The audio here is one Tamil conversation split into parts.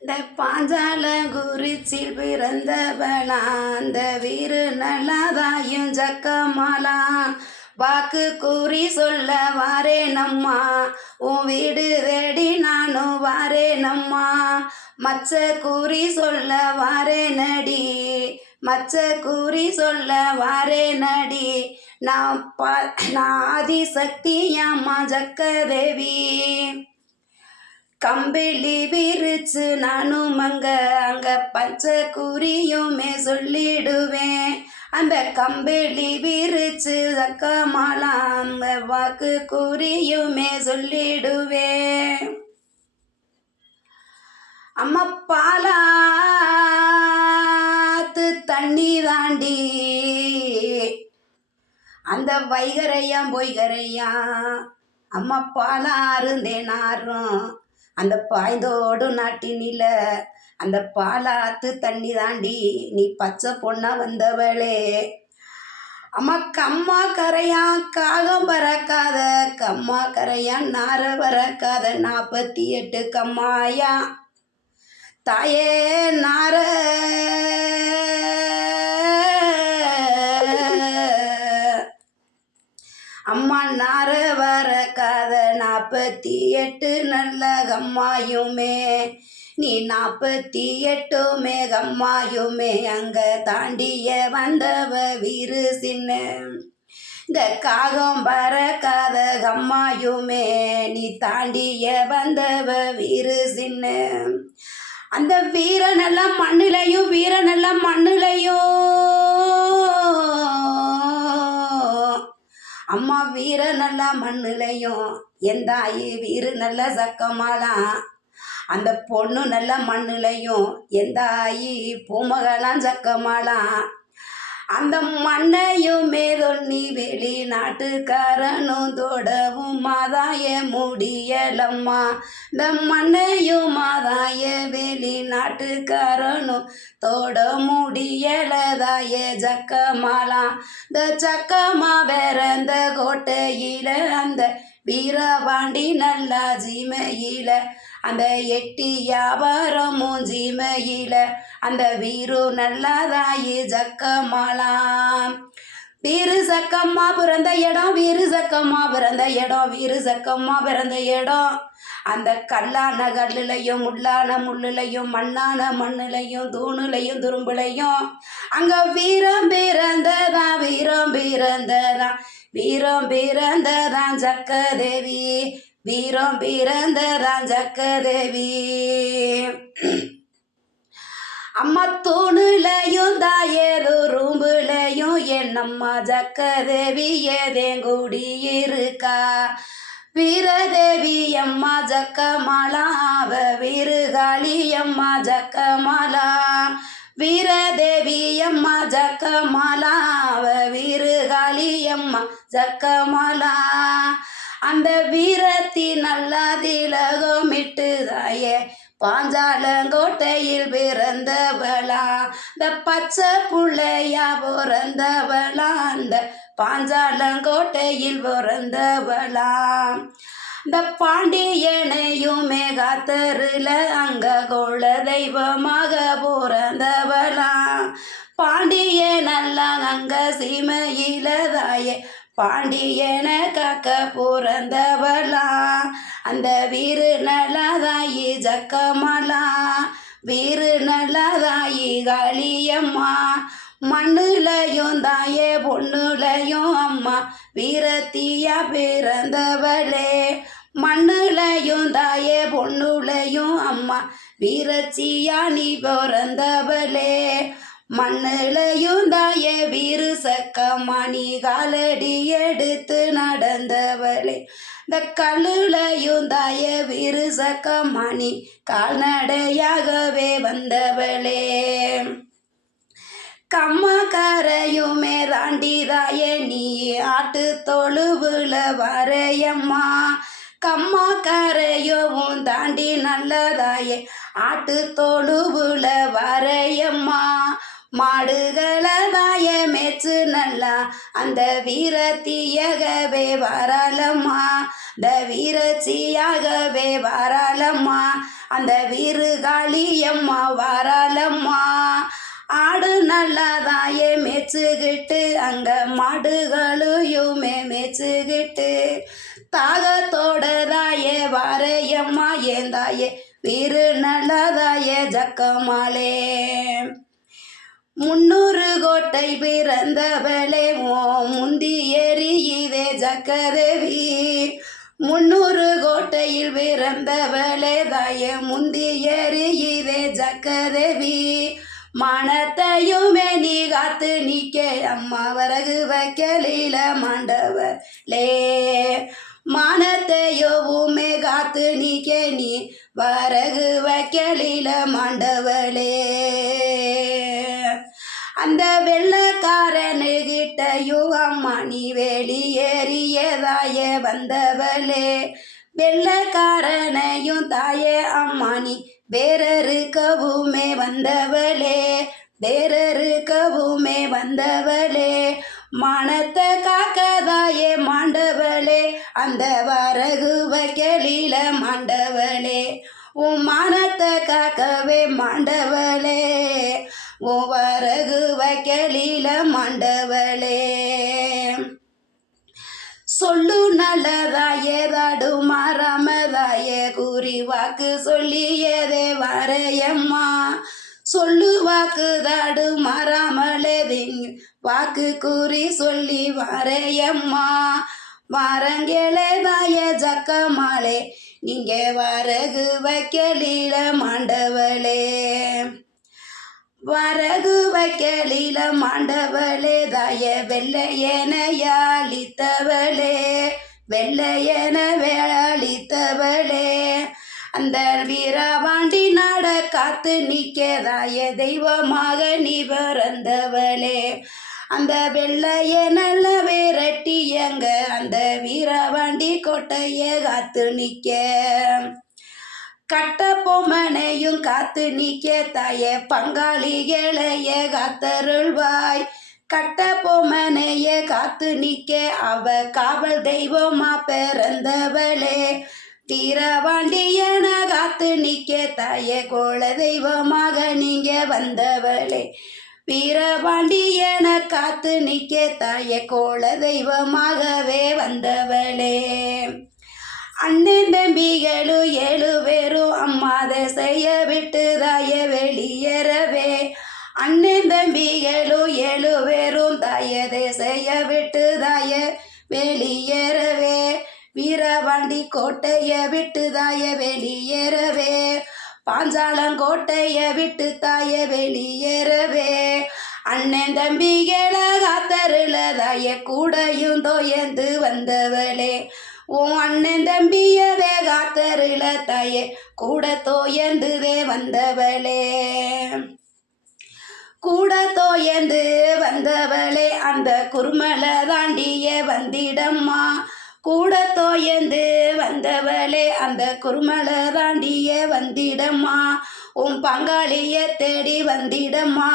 இந்த பாஞ்சாலங்குறிச்சில் பிறந்தவளா அந்த வீரு நல்லதாயும் ஜக்கமாலா வாக்கு கூறி சொல்ல வாரேனம்மா உன் வீடு தேடி நானும் வாரேனம்மா மச்ச கூறி சொல்ல வாரேனடி மச்ச கூறி சொல்ல வாரேனடி நான் ஆதிசக்தியம்மா ஜக்கதேவி கம்பிளி விரிச்சு நானும் அங்க பச்சை குறியுமே சொல்லிடுவேன் அந்த கம்பிளி விரிச்சு ஜக்கமாலாம் அந்த வாக்கு குறியுமே சொல்லிடுவேன் அம்மா பாலாத்து தண்ணி தாண்டி அந்த வைகரையாம் பொய்கரையாம் அம்மா பாலாருந்தேனாரும் அந்த பாய்ந்தோடு நாட்டினில அந்த பாலாத்து தண்ணி தாண்டி நீ பச்சை பொண்ணா வந்தவளே அம்மா கம்மா கரையா காகம் பறக்காத கம்மா கரையா நார பறக்காத 48 கம்மாயா தாயே நார அம்மா நார வரக்காத 48 நல்ல கம்மாயுமே நீ 48 கம்மாயுமே அங்க தாண்டிய வந்தவ வீரு சின்ன இந்த காகம் பறக்காத கம்மாயுமே நீ தாண்டிய வந்தவ வீரு சின்ன அந்த வீரனெல்லாம் மண்ணிலையும் வீரனெல்லாம் மண்ணிலையும் அம்மா வீர நல்ல மண்ணிலையும் எந்த ஆயி வீரு நல்ல சக்கமாலாம் அந்த பொண்ணு நல்ல மண்ணிலையும் எந்த ஆயி பூமகலாம் சக்கமாலாம் அந்த மண்ணையுமே தொன்னி வெளிநாட்டுக்காரனும் தோடவும் மாதாய முடியலம்மா இந்த மண்ணையும் மாதாய வெளிநாட்டுக்காரனும் தோட முடியலதாய ஜக்கமாலாம் இந்த ஜக்கமா வேறந்த கோட்டையில அந்த வீரபாண்டி நல்லா ஜிமையில அந்த எட்டி வியாபாரமும் ஜிமையில அந்த வீரு நல்லதாயி ஜக்கமாலாம் வீரு சக்கம்மா பிறந்த இடம் வீரு சக்கம்மா பிறந்த இடம் வீரு சக்கம்மா பிறந்த இடம் அந்த கல்லான கல்லுலையும் முள்ளான முள்ளுலையும் மண்ணான மண்ணுலையும் தூணுலையும் துரும்புலையும் அங்க வீரம் பிறந்ததான் வீரம் பிறந்ததான் வீரம் பிறந்ததான் ஜக்கதேவி வீரம் பிறந்ததான் ஜக்கதேவி அம்மா தூணுலையும் தாயேது ரூம்புலையும் என்னம்மா ஜக்கதேவி ஏதேங்கூடி இருக்கா வீரதேவி அம்மா ஜக்கமாலா அவ வீருகாளி அம்மா ஜக்கமாலா வீரதேவி அம்மா ஜக்கமாலா அவ வீருகாளி அம்மா ஜக்கமாலா அந்த வீரத்தி நல்லா திலகமிட்டு தாயே பாஞ்சாலங்கோட்டையில் பிறந்தவளா இந்த பச்சை புள்ளையா பிறந்தவளா அந்த பாஞ்சாலங்கோட்டையில் பிறந்தவளா இந்த பாண்டியனையும் மேகாத்தருல அங்க கோள தெய்வமாக பிறந்தவளா பாண்டிய நல்லா அங்க சீமையில தாயே பாண்டியன காக்க பிறந்தவளா அந்த வீரு நல்லதாயி ஜக்கமாலா வீரு நல்லதாயி காளியம்மா மண்ணுலையும் தாயே பொண்ணுலையும் அம்மா வீரத்தியா பிறந்தவளே மண்ணுலையும் தாயே பொண்ணுலையும் அம்மா வீரச்சியா நீ பிறந்தவளே மண்ணிலையும் தாயே வீரு சக்கமானி காலடி எடுத்து நடந்தவளே இந்த கல்லுலையும் தாயே வீரு சக்கமானி கால்நடையாகவே வந்தவளே கம்மக்கரையுமே தாண்டி தாயே நீ ஆட்டு தொழுவுல வரையம்மா கம்மக்கரையும் தாண்டி நல்லதாயே ஆட்டு தொழுவுல வரையம்மா மாடுகளை தாய மேய்ச்சு நல்லா அந்த வீரத்தியகவே வாராளம்மா, அந்த வீரச்சியாகவே வாராளம்மா, அந்த வீறுகாளியம்மா வாராளம்மா. ஆடு நல்லாதாயே மேய்ச்சுக்கிட்டு அங்க மாடுகளையுமே மேய்ச்சுக்கிட்டு தாகத்தோட தாயே வாரையம்மா ஏந்தாயே வீறு நல்லதாயே ஜக்கமாலே. 300 கோட்டை பிறந்தவளே ஓ முந்தி எரியுதே ஜக்கதேவி, 300 கோட்டையில் பிறந்தவளே தாயே முந்தி எரியுதே ஜக்கதேவி. மானத்தையுமே நீ காத்து நிக்க அம்மா வரகு வைக்கலில மாண்டவளே, மானத்தையோவுமே காத்து நிக்க நீ வரகு வைக்கலில மாண்டவளே. அந்த வெள்ளக்காரனுகிட்டையும் அம்மா நீ வெளியேறியதாய வந்தவளே, வெள்ளக்காரனையும் தாயே அம்மா நீ வேறறுக்கவுமே வந்தவளே, வேறறுக்கவுமே வந்தவளே. மானத்தை காக்கதாயே மாண்டவளே, அந்த வரகு வைக்கலில மாண்டவளே, உன் மானத்தை காக்கவே மாண்டவளே, உன் வரகு வைக்கலில மாண்டவளே. சொல்லு நல்லதாயே தாடு மாறாமதாயே கூறி வாக்கு சொல்லியதே வாரையம்மா, சொல்லு வாக்கு தாடு மாறாமலே வாக்கு கூறி சொல்லி வாரையம்மா. வாரங்களே தாயே ஜக்கமாலே நீங்க வரகு வைக்கலில மாண்டவளே, வரகு வைக்கலில மாண்டவளே தாய வெள்ளையனையாளித்தவளே, வெள்ளையனவே அளித்தவளே. அந்த வீரவாண்டி நாட காத்து நிற்கதாய தெய்வமாக நீ பிறந்தவளே, அந்த வெள்ளைய நல்ல விரட்டியங்க அந்த வீரவாண்டி கோட்டைய காத்து நிற்க. கட்ட பொம்மனையும் காத்து நிற்க தாய பங்காளிகளைய காத்தருள்வாய், கட்ட பொம்மனைய காத்து நிற்க அவ காவல் தெய்வமா பிறந்தவளே. வீரவாண்டியன காத்து நிற்க தாய கோல தெய்வமாக நீங்க வந்தவளே, வீரபாண்டியன காத்து நிற்க தாய கோல தெய்வமாகவே வந்தவளே. அண்ணன் தம்பிகளும் 7 பேரும் அம்மா திசைய விட்டு தாய வெளியேறவே, அண்ணன் தம்பிகளும் 7 பேரும் தாய திசைய விட்டு தாய வெளியேறவே, வீரபாண்டி கோட்டைய விட்டு தாய வெளியேறவே, பாஞ்சாலங்கோட்டைய விட்டு தாய வெளியேறவே. அண்ணன் தம்பிகளை காத்தருள தாய கூடையும் தோயந்து வந்தவளே, உன் அண்ணன் தம்பியவே காத்தருள தாய கூட தோயந்துதே வந்தவளே, கூட தோயந்து வந்தவளே. அந்த குருமலை தாண்டிய வந்திடம்மா, கூட தோயந்து வந்தவளே அந்த குருமலை தாண்டிய வந்திடம்மா, உன் பங்காளிய தேடி வந்திடம்மா.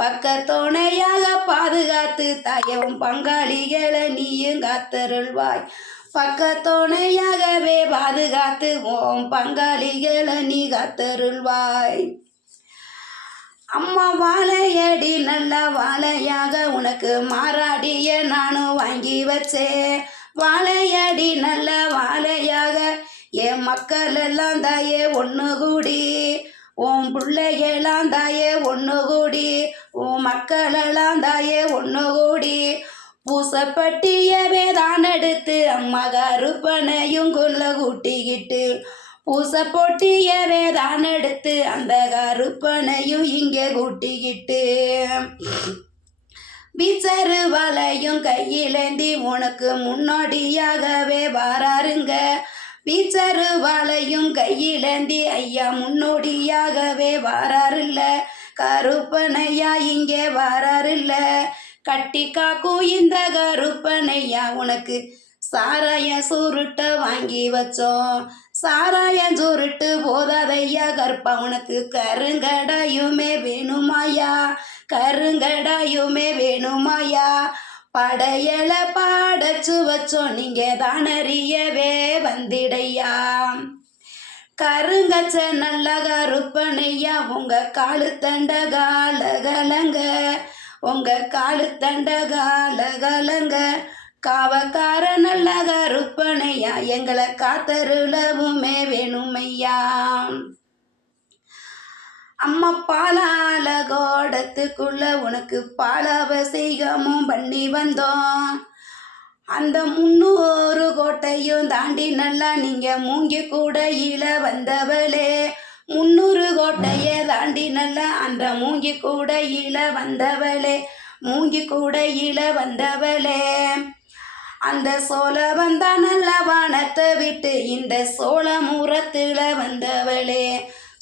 பக்கத்தோணையாக பாதுகாத்து தாய உன் பங்காளிகளை நீயும் காத்தருள்வாய், பக்கத்தோணையாகவே பாதுகாத்து உன் பங்காளிகளை நீ காத்தருள்வாய். அம்மா வாழையடி நல்ல வாழையாக உனக்கு மாறாடிய நானும் வாங்கி வச்சேன், வாழையடி நல்ல வாழையாக என் மக்கள் எல்லாம் தாயே ஒன்று கூடி, உன் பிள்ளைகளாம் தாயே ஒன்று கூடி, உன் மக்களெல்லாம் தாயே ஒன்று கூடி பூசப்பட்டியவே தான் எடுத்து அம்மா கருப்பனையும் கொல்ல கூட்டிக்கிட்டு, பூசப்பொட்டியவே தான் எடுத்து அந்த கருப்பனையும் இங்கே கூட்டிக்கிட்டு, வீச்சரு வலையும் கையிலேந்தி உனக்கு முன்னோடியாகவே வாராருங்க, வீச்சரு வலையும் கையிலேந்தி ஐயா முன்னோடியாகவே வாராருல்ல, கருப்பனையா இங்கே வாராருல்ல. கட்டி காக்கும் இந்த கருப்பனையா உனக்கு சாராய சுருட்ட வாங்கி வச்சோம், சாராய சுருட்டு போதாதையா கருப்பா உனக்கு கருங்கடையுமே வேணுமாயா, கருங்கடாயுமே வேணுமாயா, படையல பாடச்சு வச்சோம் நீங்க தானறியவே வந்திடையா. கருங்கச்ச நல்ல கருப்பனையா, உங்க காலு தண்ட காலகலங்க, உங்க காலு தண்ட காலகலங்க. காவக்கார நல்ல கருப்பனையா, எங்களை காத்தருளவுமே வேணுமையா. அம்மா பாலால கோடத்துக்குள்ள உனக்கு பாலாபிஷேகமும் பண்ணி வந்தோம். அந்த 300 கோட்டையும் தாண்டி நல்லா நீங்க மூங்கி கூடையில வந்தவளே. 300 கோட்டைய தாண்டி நல்லா அந்த மூங்கி கூடையில வந்தவளே, மூங்கி கூடையில வந்தவளே. அந்த சோழ வந்தா நல்ல வானத்தை விட்டு இந்த சோழமுரத்துல வந்தவளே.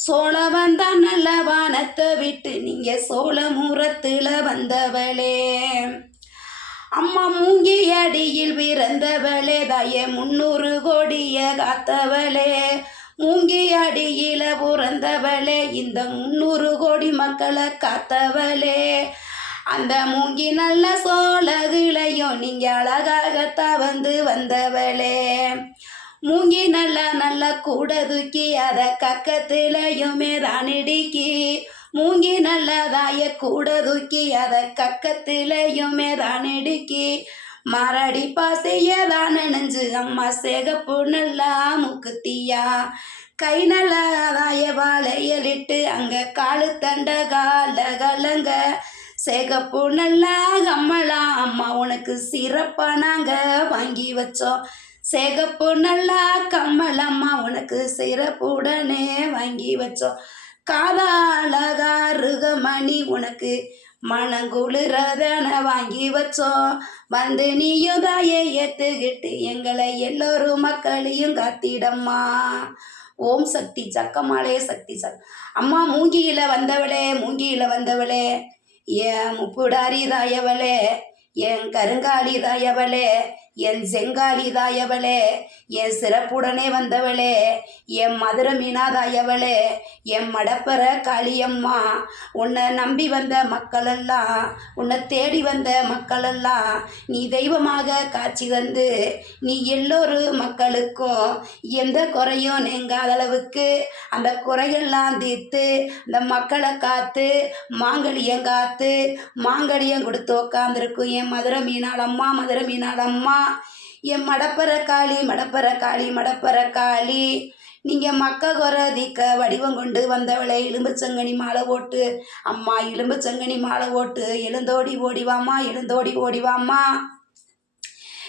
சோழ வந்தா நல்ல வானத்தை விட்டு நீங்க சோழமுரத்துல வந்தவளே. அம்மா மூங்கி அடியில் பிறந்தவளே, தாயே 300 கோடிய காத்தவளே. மூங்கி அடியில பிறந்தவளே, இந்த 300 கோடி மக்களை காத்தவளே. அந்த மூங்கி நல்ல சோழகிளையும் நீங்க அழகாகத்தான் வந்தவளே. மூங்கி நல்ல கூட தூக்கி அதை கக்கத்திலையுமே தானிடிக்கி, மூங்கி நல்லதாய கூட தூக்கி அதை கக்கத்திலையுமே தானிடுக்கி. மரடி பாசையதான் நெஞ்சு அம்மா சேகப்பு நல்லா முக்குத்தியா. கை நல்லதாய வாழையலிட்டு அங்க காலு தண்ட காலகலங்க. சேகப்பு நல்லா கம்மலா அம்மா உனக்கு சிறப்பா நாங்க வாங்கி வச்சோம். சேகப்பு நல்லா கம்மலம்மா உனக்கு சிறப்புடனே வாங்கி வச்சோம். காதாலகாருகமணி உனக்கு மனங்குளிரதன வாங்கி வச்சோம். வந்து நீயும் தாயை ஏத்துக்கிட்டு எங்களை எல்லோரும் மக்களையும் காத்திடம்மா. ஓம் சக்தி சக்கமாலே சக்தி அம்மா மூங்கியில வந்தவளே, மூங்கியில வந்தவளே, என் முப்புடாரி தாயவளே, என் கருங்காலி தாயவளே, என் செங்காலி தாயவளே, என் சிறப்புடனே வந்தவளே, என் மதுரை மீனாதாயவளே, என் மடப்பற காளியம்மா. உன்னை நம்பி வந்த மக்களெல்லாம், உன்னை தேடி வந்த மக்களெல்லாம் நீ தெய்வமாக காட்சி தந்து நீ எல்லோரும் மக்களுக்கும் எந்த குறையும் நீங்காத அளவுக்கு அந்த குறையெல்லாம் தீர்த்து அந்த மக்களை காத்து மாங்கலியம் காத்து மாங்கலியம் கொடுத்து உக்காந்துருக்கும் என் மதுரை மீனாளம்மா, மதுரை மீனாளம்மா. என் மடப்பற காளி, மடப்பற காளி, மடப்பற காளி. நீங்கள் மக்க குறதிக்க வடிவம் கொண்டு வந்தவளை எலும்புச்சங்கனி மாலை ஓட்டு அம்மா, எலும்புச்சங்கனி மாலை ஓட்டு எழுந்தோடி ஓடிவாம்மா, எழுந்தோடி ஓடிவாம்மா.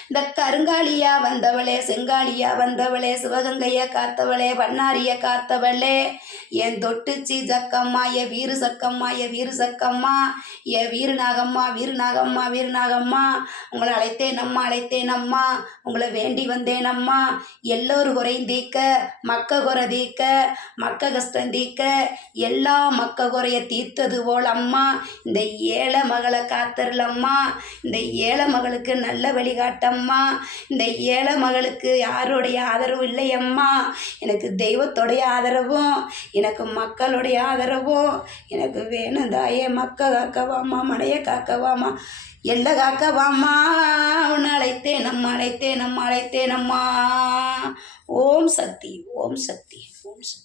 இந்த கருங்காலியா வந்தவளே, செங்காலியா வந்தவளே, சிவகங்கைய காத்தவளே, பண்ணாரிய காத்தவளே, என் தொட்டுச்சி ஜக்கம்மா, என் வீரு சக்கம்மா, என் வீரு சக்கம்மா, என் வீரு நாகம்மா, வீரு நாகம்மா, வீரு நாகம்மா. உங்களை அழைத்தேன் அம்மா, உங்களை வேண்டி வந்தேன் அம்மா. எல்லோரும் குறையும் தீக்க, மக்க குறை தீக்க, மக்க கஷ்டம் தீக்க, எல்லா மக்க குறைய தீர்த்தது போல் அம்மா இந்த ஏழை மகளை காத்தருளம்மா. இந்த ஏழை மகளுக்கு நல்ல வழிகாட்டம்மா. இந்த ஏழை மகளுக்கு யாருடைய ஆதரவும் இல்லையம்மா. எனக்கு தெய்வத்தோடைய ஆதரவும் எனக்கு மக்களுடைய ஆதரவும் எனக்கு வேணும் தாயே. மக்க காக்கவாம்மா, மனைய காக்கவாம்மா, எல்லை காக்கவாம்மா. உன்னை அழைத்தேன் அம்மா. ஓம் சக்தி, ஓம் சக்தி, ஓம் சக்தி.